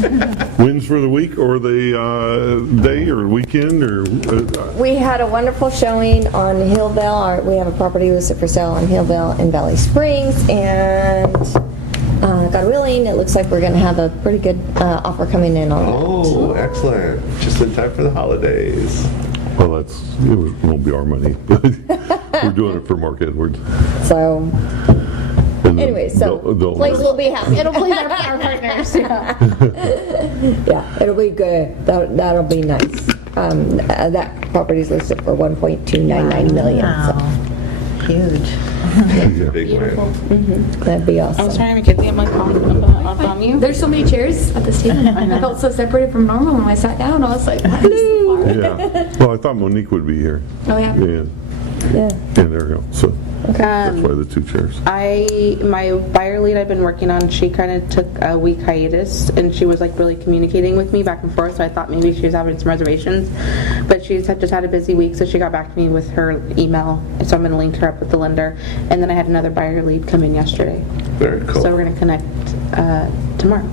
Wins for the week or the day or weekend or? We had a wonderful showing on Hillvale. We have a property listed for sale on Hillvale in Valley Springs, and God willing, it looks like we're going to have a pretty good offer coming in on that. Oh, excellent. Just in time for the holidays. Well, it won't be our money. We're doing it for Mark Edwards. So, And anyway, so place will be happy. It'll please our partners. Yeah. Yeah, it'll be good. That'll be nice. That property's listed for $1.299 million. Wow. So. Huge. That's a big win. That'd be I was awesome. trying to get the mic on you. There's so many chairs at this table. I felt so separated from normal when I sat down. I was like, why are you so far? Yeah. Well, I thought Monique would be here. Oh, yeah. Yeah. There we go. So that's why the two chairs. My buyer lead I've been working on, she kind of took a week hiatus, and she was like really communicating with me back and forth, so I thought maybe she was having some reservations, but she's just had a busy week, so she got back to me with her email, so I'm going to link her up with the lender. And then I had another buyer lead come in yesterday. Very cool. So we're going to connect tomorrow.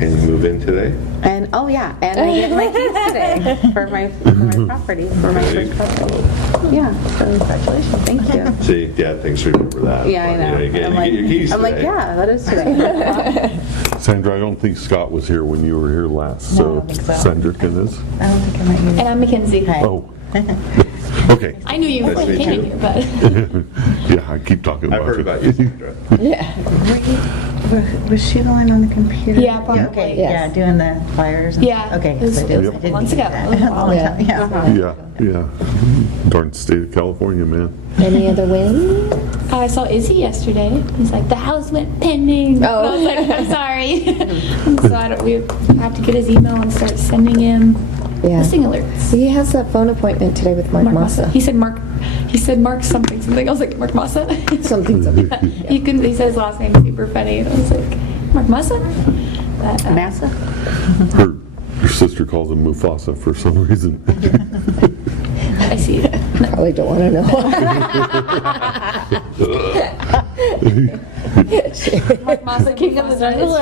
And you move in today? And I get my keys today for my property, for my first property. Yeah, so congratulations. Thank you. See, Dad thinks you remember that. Yeah, I But, know. you get your keys I'm like, today. yeah, that is today. Sandra, I don't think Scott was here when you were here last. No, I So don't think so. Sandra can is. I don't think I might use. And I'm Mackenzie. Hi. Oh. Okay. I knew you Nice to before you meet came you. in here, but Yeah, I keep talking about I've heard you. about you, Sandra. Yeah. Was she the one on the computer? Yeah, probably. Okay, Yes. yeah, doing the flyers. And Yeah, Okay. it was- so I it did- was I did months get ago. that. It was a All long the time. time, yeah. Yeah. Darn state of California, man. Any other wins? I saw Izzy yesterday. He's like, the house went pending. Oh. I was like, I'm sorry. So we have to get his email and start sending him Yeah. listing alerts. He has a phone appointment today with Mark Massa. He said Mark something. I was like, Mark Massa? Something. He couldn't. He said his last name super funny. I was like, Mark Massa? Massa? Her sister calls him Mufasa for some reason. I see. Probably don't want to know. Mark Massa, King of the Jungle.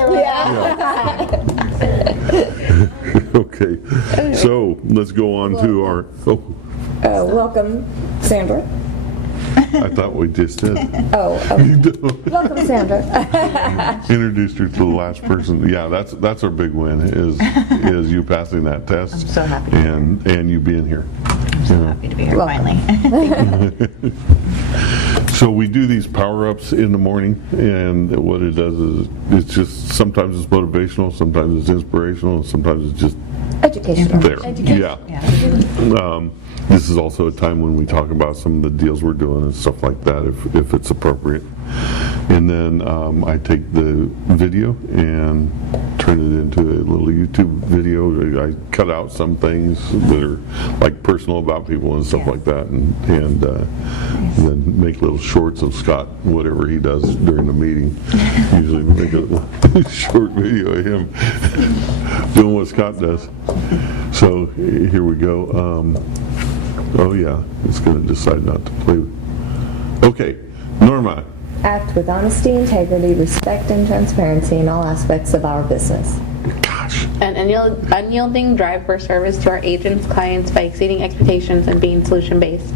Okay. So let's go on to our. Oh, Welcome, Sandra. I thought we just did. Welcome, Sandra. Introduced her to the last person. Yeah, that's our big win is you passing that test. I'm so happy. And you being here. Happy to be here finally. So we do these power-ups in the morning, and what it does is it's just sometimes it's motivational, sometimes it's inspirational, and sometimes it's just Educational. there. Yeah. Yeah. This is also a time when we talk about some of the deals we're doing and stuff like that, if it's appropriate. And then I take the video and turn it into a little YouTube video. I cut out some things that are like personal about people and stuff like that, and then make little shorts of Scott, whatever he does during the meeting. Usually make a short video of him doing what Scott does. So here we go. Oh yeah, it's going to decide not to play. Okay, Norma. Act with honesty, integrity, respect, and transparency in all aspects of our business. Gosh. An unyielding drive for service to our agents, clients by exceeding expectations and being solution-based.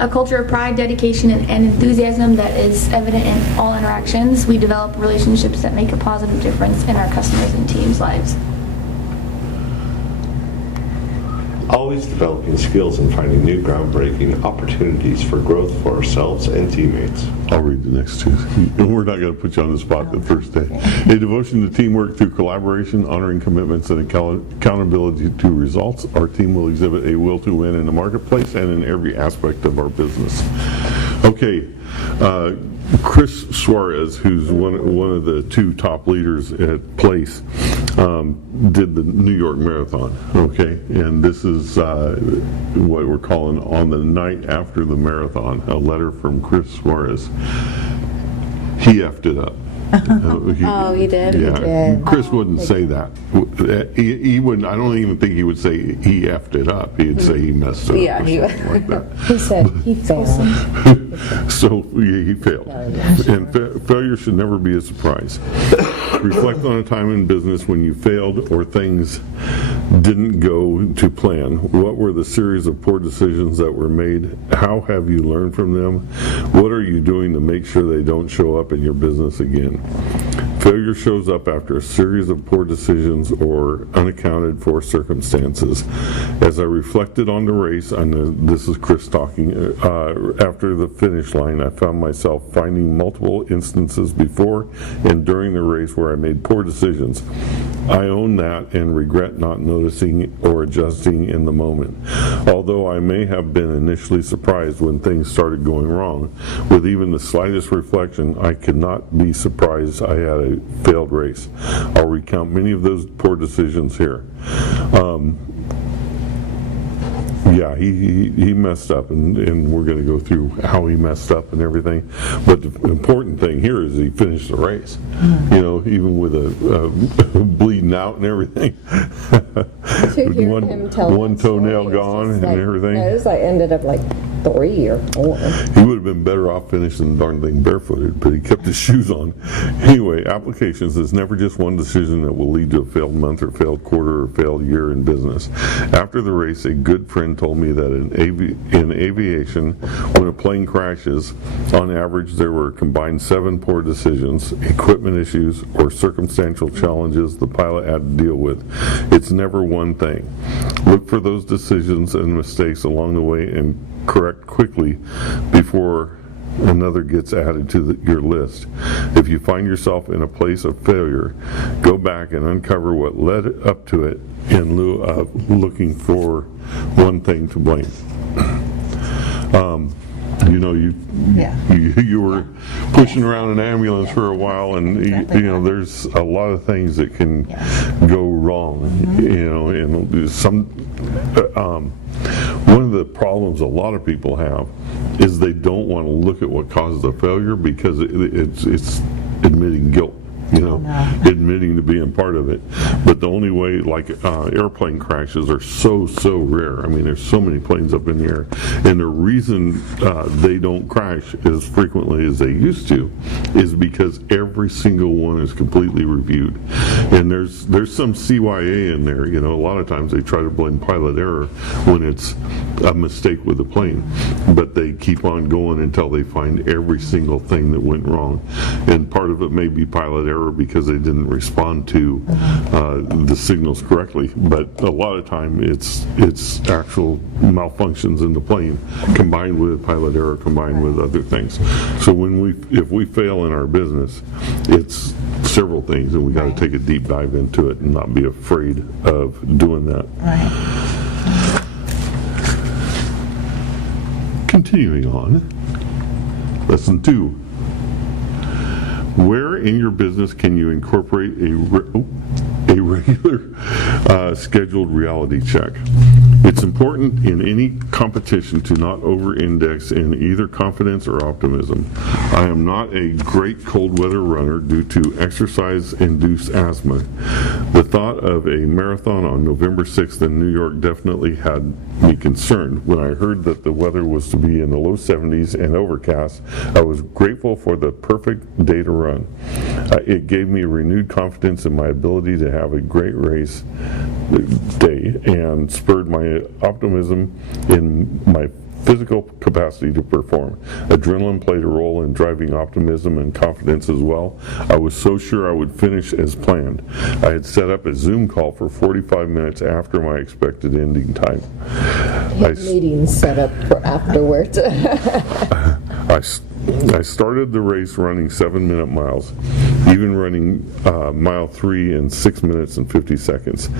A culture of pride, dedication, and enthusiasm that is evident in all interactions. We develop relationships that make a positive difference in our customers' and teams' lives. Always developing skills and finding new groundbreaking opportunities for growth for ourselves and teammates. I'll read the next two. We're not going to put you on the spot the first day. A devotion to teamwork through collaboration, honoring commitments, and accountability to results. Our team will exhibit a will to win in the marketplace and in every aspect of our business. Okay. Chris Suarez, who's one of the two top leaders at Place, did the New York Marathon, okay? And this is what we're calling on the night after the marathon, a letter from Chris Suarez. He effed it up. Oh, he did? Yeah. He did. Chris wouldn't say that. He wouldn't. I don't even think he would say he effed it up. He'd say he messed it up Yeah, or he something like that. He said he failed. So he failed. And failure should never be a surprise. Reflect on a time in business when you failed or things didn't go to plan. What were the series of poor decisions that were made? How have you learned from them? What are you doing to make sure they don't show up in your business again? Failure shows up after a series of poor decisions or unaccounted for circumstances. As I reflected on the race, this is Chris talking, after the finish line, I found myself finding multiple instances before and during the race where I made poor decisions. I own that and regret not noticing or adjusting in the moment. Although I may have been initially surprised when things started going wrong, with even the slightest reflection, I could not be surprised I had a failed race. I'll recount many of those poor decisions here. Yeah, he messed up, and we're going to go through how he messed up and everything. But the important thing here is he finished the race. You know, even with a bleeding out and everything. To hear him tell one that story, toenail it's gone just and like, everything. It was like ended up like 3 or 4. He would have been better off finishing the darn thing barefooted, but he kept his shoes on. Anyway, applications is never just one decision that will lead to a failed month or failed quarter or failed year in business. After the race, a good friend told me that in aviation, when a plane crashes, on average there were combined 7 poor decisions, equipment issues, or circumstantial challenges the pilot had to deal with. It's never one thing. Look for those decisions and mistakes along the way and correct quickly before another gets added to your list. If you find yourself in a place of failure, go back and uncover what led up to it in lieu of looking for one thing to blame. You know, you were pushing around an ambulance for a while, and you know, there's a lot of things that can go wrong. You know, and some one of the problems a lot of people have is they don't want to look at what causes the failure because it's admitting guilt. You know, admitting to being part of it. But the only way, like airplane crashes are so rare. I mean, there's so many planes up in the air. And the reason they don't crash as frequently as they used to is because every single one is completely reviewed. And there's some CYA in there. You know, a lot of times they try to blame pilot error when it's a mistake with the plane. But they keep on going until they find every single thing that went wrong. And part of it may be pilot error because they didn't respond to the signals correctly, but a lot of time it's actual malfunctions in the plane combined with pilot error combined with other things. So if we fail in our business, it's several things, and we got to take a deep dive into it and not be afraid of doing that. Continuing on, lesson 2. Where in your business can you incorporate a regular scheduled reality check? It's important in any competition to not over-index in either confidence or optimism. I am not a great cold weather runner due to exercise-induced asthma. The thought of a marathon on November 6th in New York definitely had me concerned. When I heard that the weather was to be in the low 70s and overcast, I was grateful for the perfect day to run. It gave me renewed confidence in my ability to have a great race day and spurred my optimism in my physical capacity to perform. Adrenaline played a role in driving optimism and confidence as well. I was so sure I would finish as planned. I had set up a Zoom call for 45 minutes after my expected ending time. Meetings set up for afterwards. I started the race running 7-minute miles, even running mile 3 in 6 minutes and 50 seconds.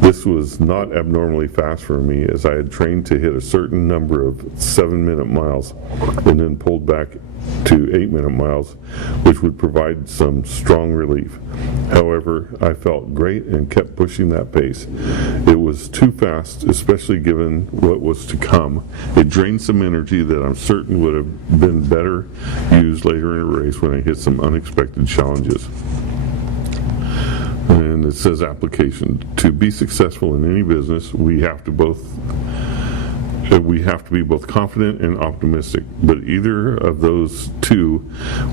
This was not abnormally fast for me, as I had trained to hit a certain number of 7-minute miles and then pulled back to 8-minute miles, which would provide some strong relief. However, I felt great and kept pushing that pace. It was too fast, especially given what was to come. It drained some energy that I'm certain would have been better used later in a race when I hit some unexpected challenges. And it says application. To be successful in any business, we have to both we have to be both confident and optimistic, but either of those two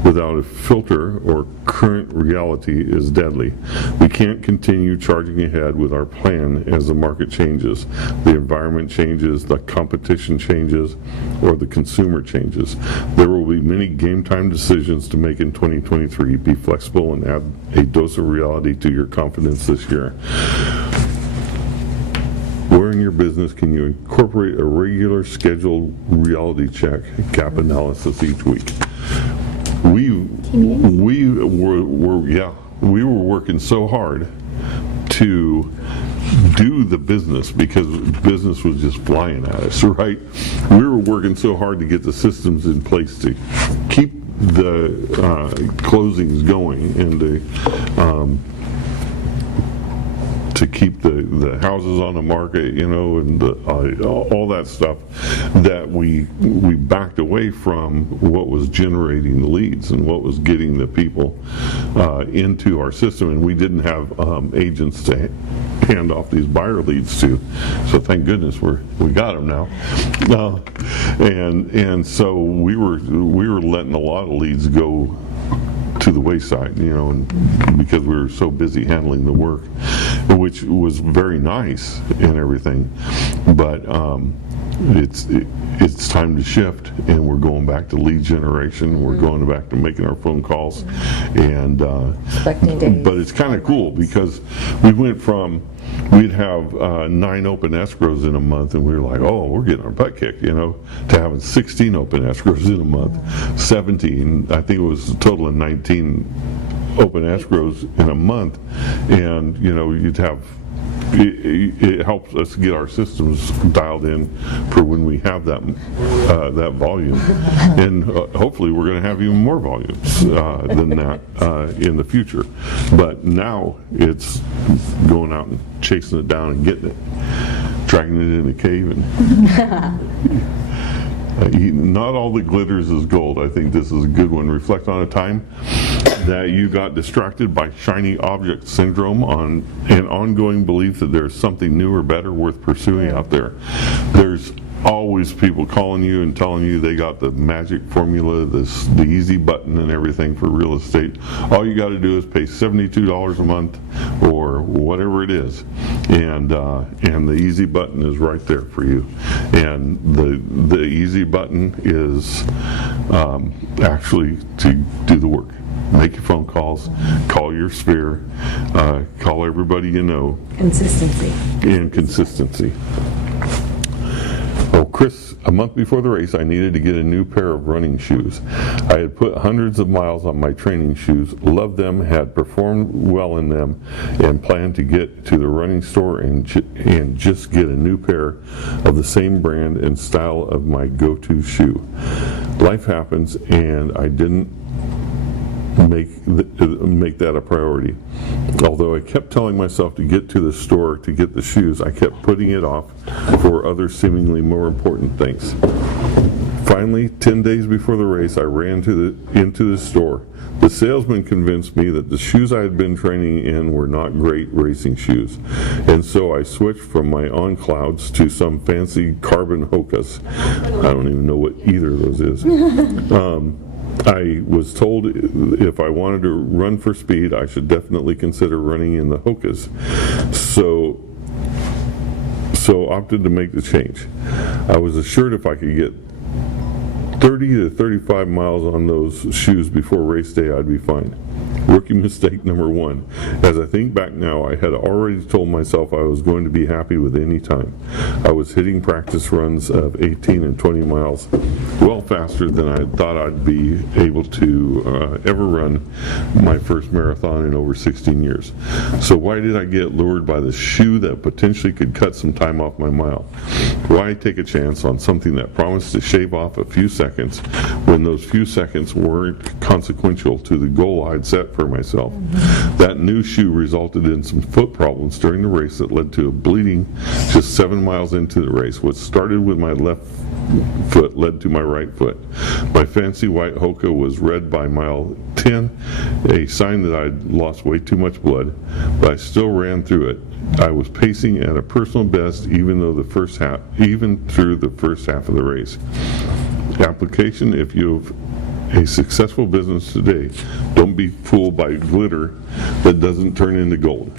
without a filter or current reality is deadly. We can't continue charging ahead with our plan as the market changes, the environment changes, the competition changes, or the consumer changes. There will be many game time decisions to make in 2023. Be flexible and add a dose of reality to your confidence this year. Where in your business can you incorporate a regular scheduled reality check, gap analysis each week? We were working so hard to do the business because business was just flying at us, right? We were working so hard to get the systems in place to keep the closings going and to keep the houses on the market, you know, and all that stuff, that we backed away from what was generating the leads and what was getting the people into our system, and we didn't have agents to hand off these buyer leads to. So thank goodness we got them now. And so we were letting a lot of leads go to the wayside, you know, and because we were so busy handling the work, which was very nice and everything, but it's time to shift, and we're going back to lead generation. We're going back to making our phone calls, and but it's kind of cool because we went from we'd have 9 open escrows in a month, and we were like, oh, we're getting our butt kicked, you know, to having 16 open escrows in a month, 17, I think it was a total of 19 open escrows in a month, and, you know, you'd have, it helps us get our systems dialed in for when we have that volume, and hopefully we're going to have even more volumes than that in the future. But now it's going out and chasing it down and getting it, dragging it in a cave, and not all that glitters is gold. I think this is a good one. Reflect on a time that you got distracted by shiny object syndrome, on an ongoing belief that there's something new or better worth pursuing out there. There's always people calling you and telling you they got the magic formula, the easy button and everything for real estate. All you got to do is pay $72 a month or whatever it is, and the easy button is right there for you. And the easy button is actually to do the work. Make your phone calls, call your sphere, call everybody you know. Consistency. And consistency. Oh, Chris, a month before the race, I needed to get a new pair of running shoes. I had put hundreds of miles on my training shoes, loved them, had performed well in them, and planned to get to the running store and just get a new pair of the same brand and style of my go-to shoe. Life happens, and I didn't make that a priority. Although I kept telling myself to get to the store to get the shoes, I kept putting it off for other seemingly more important things. Finally, 10 days before the race, I ran into the store. The salesman convinced me that the shoes I had been training in were not great racing shoes, and so I switched from my On Clouds to some fancy carbon Hokas. I don't even know what either of those is. I was told if I wanted to run for speed, I should definitely consider running in the Hokas. So opted to make the change. I was assured if I could get 30 to 35 miles on those shoes before race day, I'd be fine. Rookie mistake number 1. As I think back now, I had already told myself I was going to be happy with any time. I was hitting practice runs of 18 and 20 miles, well faster than I thought I'd be able to ever run my first marathon in over 16 years. So why did I get lured by the shoe that potentially could cut some time off my mile? Why take a chance on something that promised to shave off a few seconds when those few seconds weren't consequential to the goal I'd set for myself. That new shoe resulted in some foot problems during the race that led to a bleeding just 7 miles into the race. What started with my left foot led to my right foot. My fancy white Hoka was red by mile 10, a sign that I'd lost way too much blood, but I still ran through it. I was pacing at a personal best even through the first half of the race. Application: if you have a successful business today, don't be fooled by glitter that doesn't turn into gold.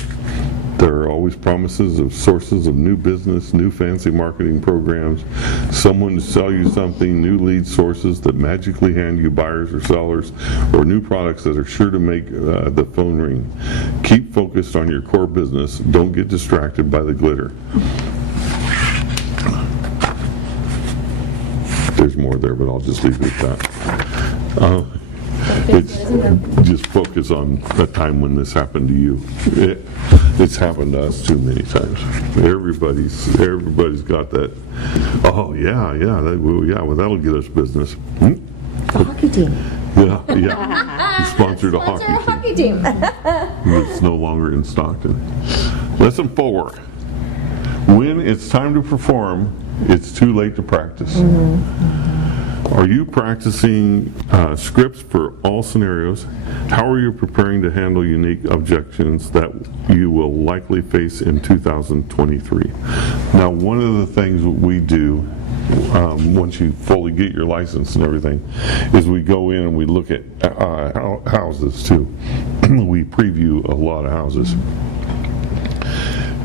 There are always promises of sources of new business, new fancy marketing programs, someone to sell you something, new lead sources that magically hand you buyers or sellers, or new products that are sure to make the phone ring. Keep focused on your core business. Don't get distracted by the glitter. There's more there, but I'll just leave it at that. Just focus on a time when this happened to you. It's happened to us too many times. Everybody's got that. Oh yeah, well that'll get us business. The hockey team. Yeah. Sponsored a hockey team. It's no longer in Stockton. Lesson 4. When it's time to perform, it's too late to practice. Are you practicing scripts for all scenarios? How are you preparing to handle unique objections that you will likely face in 2023? Now, one of the things we do once you fully get your license and everything is we go in and we look at houses too. We preview a lot of houses.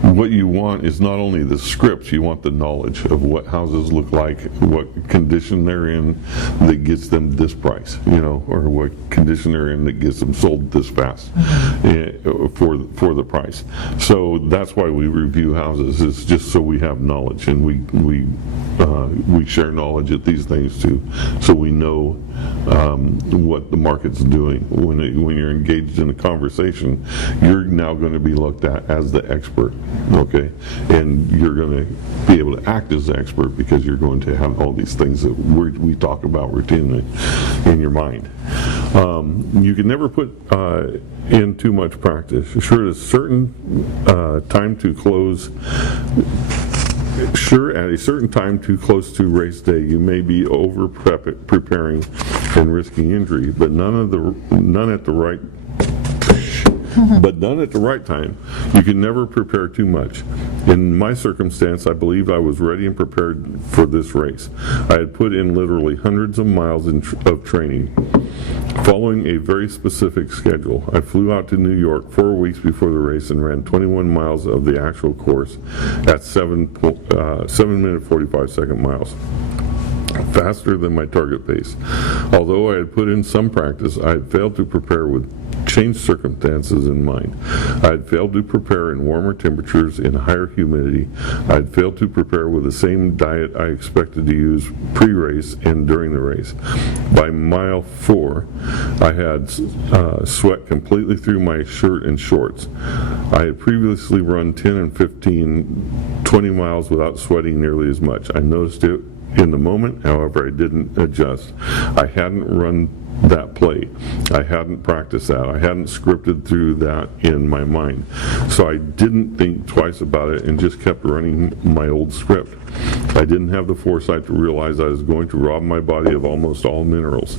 What you want is not only the scripts, you want the knowledge of what houses look like, what condition they're in that gets them this price, or what condition they're in that gets them sold this fast for the price. So that's why we review houses, is just so we have knowledge, and we share knowledge at these things too, so we know what the market's doing. When you're engaged in a conversation, you're now going to be looked at as the expert. Okay, and you're going to be able to act as the expert because you're going to have all these things that we talk about routinely in your mind. You can never put in too much practice. Sure, at a certain time too close to race day, you may be over preparing and risking injury, but none at the right time. You can never prepare too much. In my circumstance, I believed I was ready and prepared for this race. I had put in literally hundreds of miles of training, following a very specific schedule. I flew out to New York 4 weeks before the race and ran 21 miles of the actual course at 7-minute 45-second miles. Faster than my target pace. Although I had put in some practice, I had failed to prepare with changed circumstances in mind. I had failed to prepare in warmer temperatures, in higher humidity. I had failed to prepare with the same diet I expected to use pre-race and during the race. By mile 4, I had sweat completely through my shirt and shorts. I had previously run 10 and 15, 20 miles without sweating nearly as much. I noticed it in the moment, however, I didn't adjust. I hadn't run that play. I hadn't practiced that. I hadn't scripted through that in my mind. So I didn't think twice about it and just kept running my old script. I didn't have the foresight to realize I was going to rob my body of almost all minerals.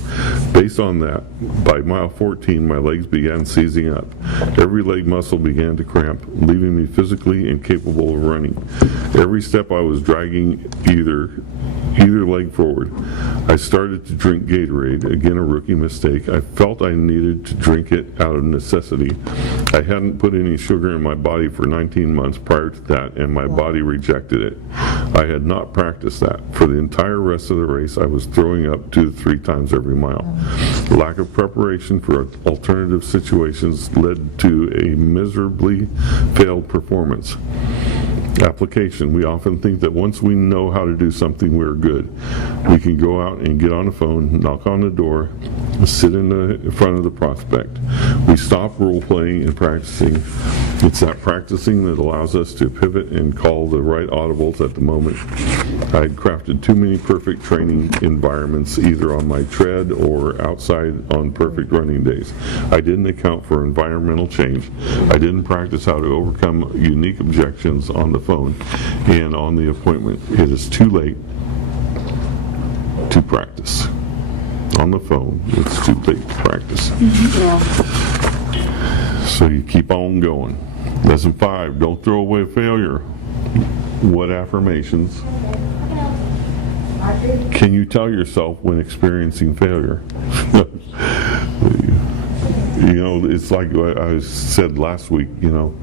Based on that, by mile 14, my legs began seizing up. Every leg muscle began to cramp, leaving me physically incapable of running. Every step I was dragging either leg forward. I started to drink Gatorade, again a rookie mistake. I felt I needed to drink it out of necessity. I hadn't put any sugar in my body for 19 months prior to that, and my body rejected it. I had not practiced that. For the entire rest of the race, I was throwing up 2 to 3 times every mile. Lack of preparation for alternative situations led to a miserably failed performance. Application. We often think that once we know how to do something, we're good. We can go out and get on the phone, knock on the door, sit in the front of the prospect. We stop role-playing and practicing It's that practicing that allows us to pivot and call the right audibles at the moment. I had crafted too many perfect training environments, either on my tread or outside on perfect running days. I didn't account for environmental change. I didn't practice how to overcome unique objections on the phone and on the appointment. It is too late to practice. On the phone, it's too late to practice. So you keep on going. Lesson 5, don't throw away failure. What affirmations can you tell yourself when experiencing failure? You know, it's like I said last week, you know,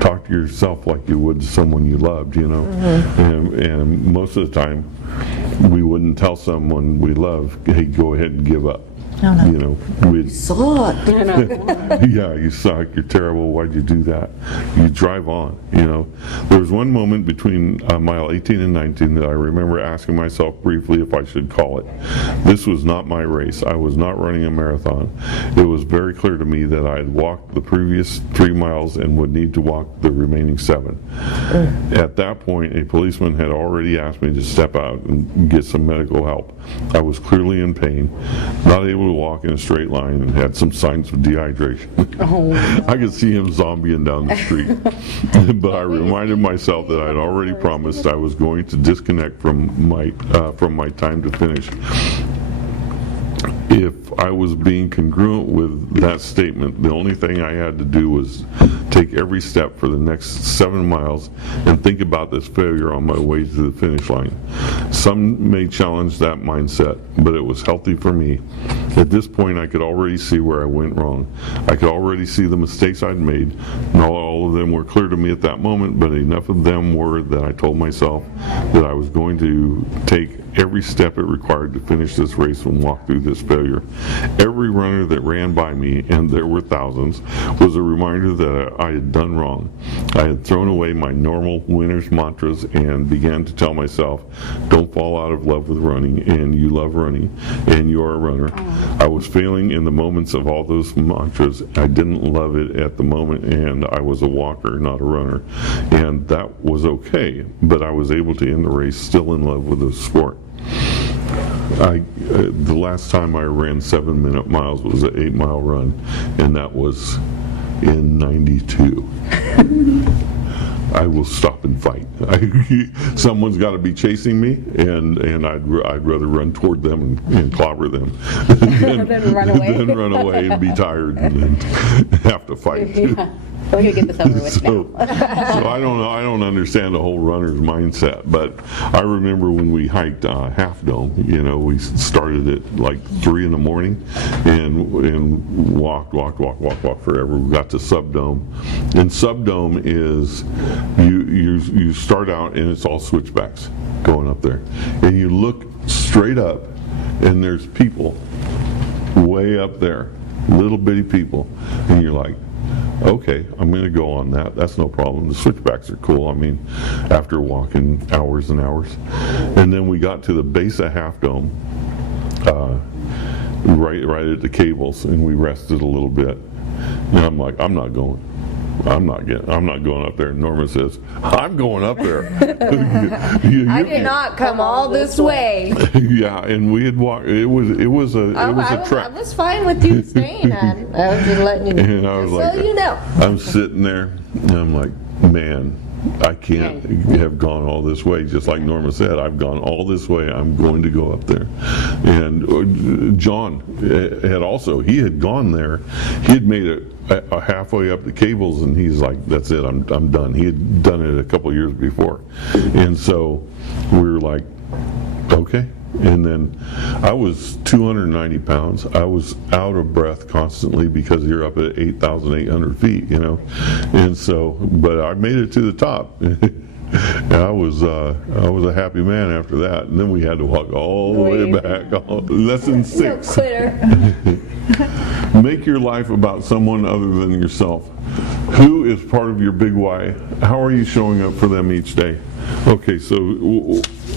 talk to yourself like you would to someone you loved, you know. And most of the time, we wouldn't tell someone we love, hey, go ahead and give up. Oh, no. You know, we'd Suck. yeah, you suck, you're terrible, why'd you do that? You drive on, you know. There was one moment between mile 18 and 19 that I remember asking myself briefly if I should call it. This was not my race. I was not running a marathon. It was very clear to me that I had walked the previous 3 miles and would need to walk the remaining 7. At that point, a policeman had already asked me to step out and get some medical help. I was clearly in pain, not able to walk in a straight line, and had some signs of dehydration. I could see him zombieing down the street. But I reminded myself that I had already promised I was going to disconnect from my time to finish. If I was being congruent with that statement, the only thing I had to do was take every step for the next 7 miles and think about this failure on my way to the finish line. Some may challenge that mindset, but it was healthy for me. At this point, I could already see where I went wrong. I could already see the mistakes I'd made. Not all of them were clear to me at that moment, but enough of them were that I told myself that I was going to take every step it required to finish this race and walk through this failure. Every runner that ran by me, and there were thousands, was a reminder that I had done wrong. I had thrown away my normal winner's mantras and began to tell myself, don't fall out of love with running, and you love running, and you are a runner. I was failing in the moments of all those mantras. I didn't love it at the moment, and I was a walker, not a runner. And that was okay, but I was able to end the race still in love with the sport. The last time I ran 7-minute miles was an 8-mile run, and that was in '92. I will stop and fight. Someone's got to be chasing me, and I'd rather run toward them and clobber them than run away and be tired and then have to fight. Yeah. We're going to get this over with So now. I don't understand the whole runner's mindset, but I remember when we hiked Half Dome, you know, we started at like 3 in the morning and walked forever. We got to Subdome, and Subdome is you start out and it's all switchbacks going up there, and you look straight up and there's people way up there, little bitty people, and you're like, okay, I'm going to go on that. That's no problem. The switchbacks are cool. I mean, after walking hours and hours. And then we got to the base of Half Dome, right at the cables, and we rested a little bit. And I'm like, I'm not going. I'm not going up there. And Norma says, I'm going up there. I did not come all this way. Yeah, and we had walked. It was a trek. I was fine with you staying. I was just letting you know. And I was like, So you know. I'm sitting there, and I'm like, man, I can't have gone all this way. Just like Norma said, I've gone all this way. I'm going to go up there. And John he had gone there. He had made it halfway up the cables, and he's like, that's it, I'm done. He had done it a couple years before. And so we were like, okay. And then I was 290 pounds. I was out of breath constantly because you're up at 8,800 feet, you know. And so, but I made it to the top. And I was a happy man after that. And then we had to walk all the way back. Lesson 6. No quitter. Make your life about someone other than yourself. Who is part of your big why? How are you showing up for them each day? Okay, so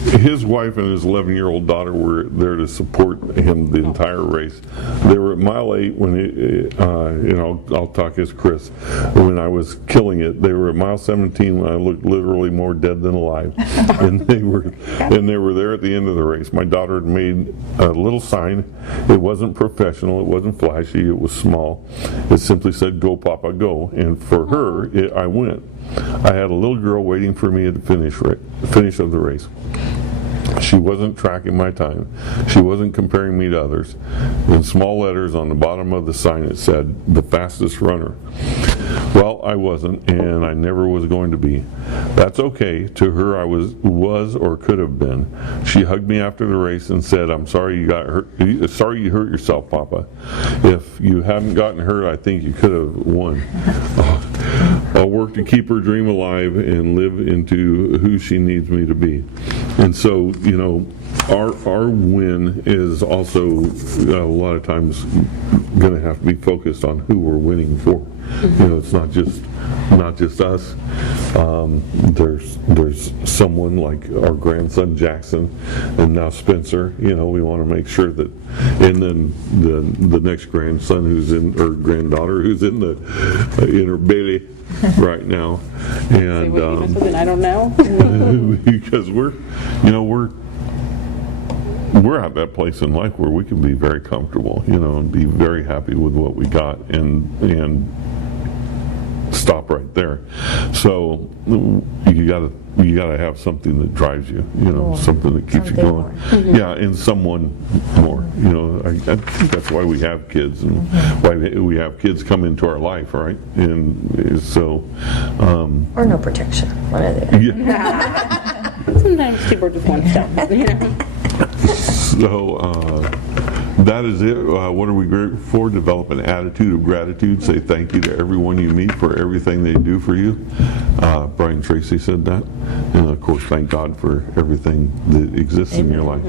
his wife and his 11-year-old daughter were there to support him the entire race. They were at mile 8 when I'll talk as Chris, when I was killing it. They were at mile 17 when I looked literally more dead than alive. And they were there at the end of the race. My daughter had made a little sign. It wasn't professional, it wasn't flashy, it was small. It simply said, "Go Papa, go." And for her, I went. I had a little girl waiting for me at the finish of the race. She wasn't tracking my time. She wasn't comparing me to others. In small letters on the bottom of the sign it said, "The fastest runner." Well, I wasn't, and I never was going to be. That's okay. To her, I was or could have been. She hugged me after the race and said, "I'm sorry you got hurt. Sorry you hurt yourself, Papa. If you hadn't gotten hurt, I think you could have won." I'll work to keep her dream alive and live into who she needs me to be. And so, our win is also a lot of times going to have to be focused on who we're winning for. It's not just us. There's someone like our grandson Jackson, and now Spencer. We want to make sure that, and then the next grandson or granddaughter who's in her belly right now, and Something I don't know. because we're at that place in life where we can be very comfortable, and be very happy with what we got, and stop right there. So you gotta have something that drives you, something that keeps you going. Yeah, and someone more. I think that's why we have kids, and why we have kids come into our life, right? And so, Or no protection, one or the other. yeah. Sometimes two birds with one stone. So that is it. What are we grateful for? Develop an attitude of gratitude. Say thank you to everyone you meet for everything they do for you. Brian Tracy said that. And of course, thank God for everything that exists in your life.